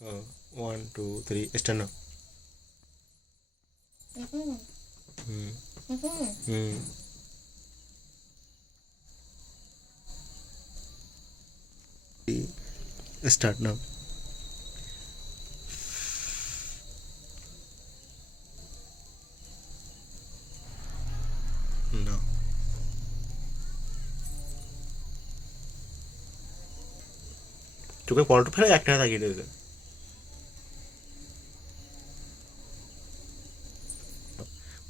One two three hmm hmm start now চোখে পরোটা ফেলে একটা তাকিয়ে দেবে।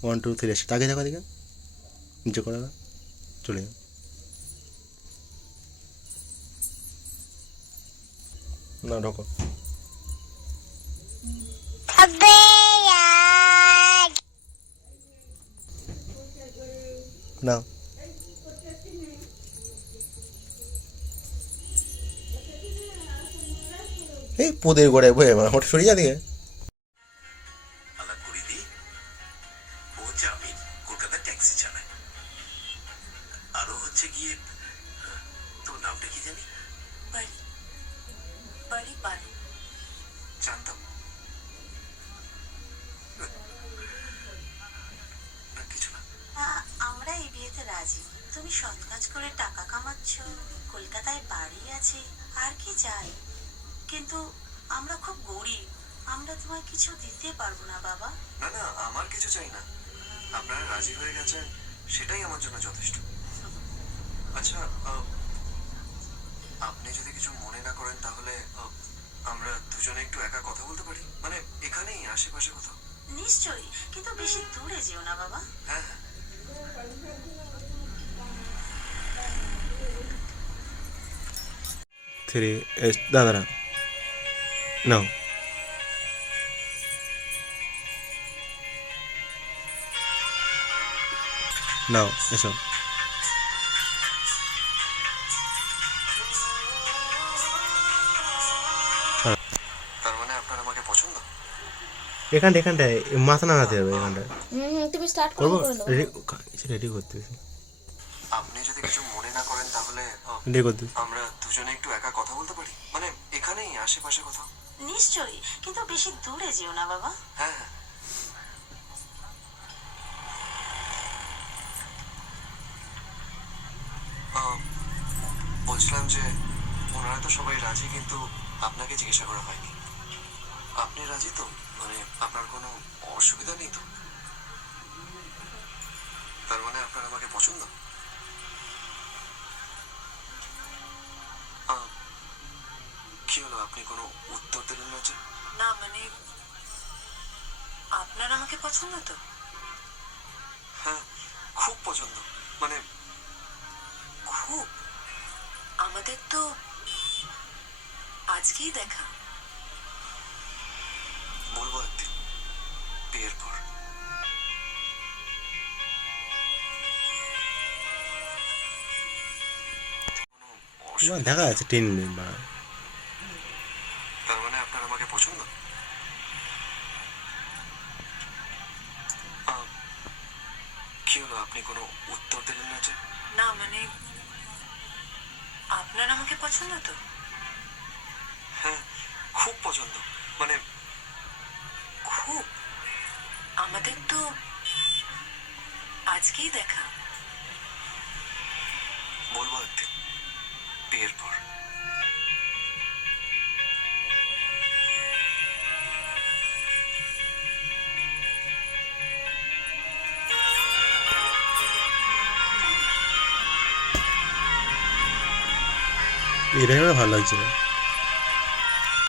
ওয়ান টু থ্রি এসে তাকে দেখো দেখে নিচে করে চলে যাও। না ঢোকো। না। এই পোদের গোড়ায় বয়ে আমার সরিয়ে দিকে কলকাতা ট্যাক্সি চালায়। আরও হচ্ছে গিয়ে তোর নামটা কি জানি? বাড়ি বাড়ি বাড়ি জানতাম আমরা এই বিয়েতে রাজি। তুমি সৎ কাজ করে টাকা কামাচ্ছ কলকাতায় বাড়ি আছে আর কি চাই? কিন্তু আমরা খুব গরিব আমরা তোমায় কিছু দিতে পারব না বাবা। না না আমার কিছু চাই না। রাজি হয়ে গেছে সেটাই আমার জন্য যথেষ্ট। আচ্ছা আহ, আপনি যদি কিছু মনে না করেন তাহলে আমরা দুজনে একটু একা কথা বলতে পারি? মানে এখানেই আশেপাশে কোথাও? নিশ্চয়ই কিন্তু বেশি দূরে যেও না বাবা। হ্যাঁ হ্যাঁ। থ্রি দাদারা নাও। নাও এসো তার মানে আপনার আমাকে পছন্দ এখানটা এখানটায় মাথা নাড়াতে হবে এখানটায়। তুমি স্টার্ট করব? করো রেডি রেডি করতে আপনি যদি কিছু মনে না করেন তাহলে রেডি করতে আমরা দুজনে একটু একা কথা বলতে পারি? মানে এখানেই আশেপাশে কোথাও? নিশ্চয়ই কিন্তু বেশি দূরে যেও না বাবা। হ্যাঁ হ্যাঁ আহ, বলছিলাম যে ওনারা তো সবাই রাজি কিন্তু আপনাকে জিজ্ঞাসা করা হয়নি। আপনি রাজি তো? মানে আপনার কোনো অসুবিধা নেই তো? তার মানে আপনার আমাকে পছন্দ? কি হলো? আপনি কোনো উত্তর দিলেন না যে? না মানে আপনার আমাকে পছন্দ তো? হ্যাঁ খুব পছন্দ। মানে খুব আমাদের তো আজকেই দেখা। বলব একদিন বিয়ের পর। দেখা যাচ্ছে টেন বা। তার মানে আপনার আমাকে পছন্দ? আহ, কি হলো? আপনি কোনো উত্তর দিলেন না যে? না মানে আপনার আমাকে পছন্দ তো? হ্যাঁ খুব পছন্দ। মানে খুব? আমাদের তো আজকেই দেখা। বলব একদিন বিয়ের পর। এটা ভালো লাগছে না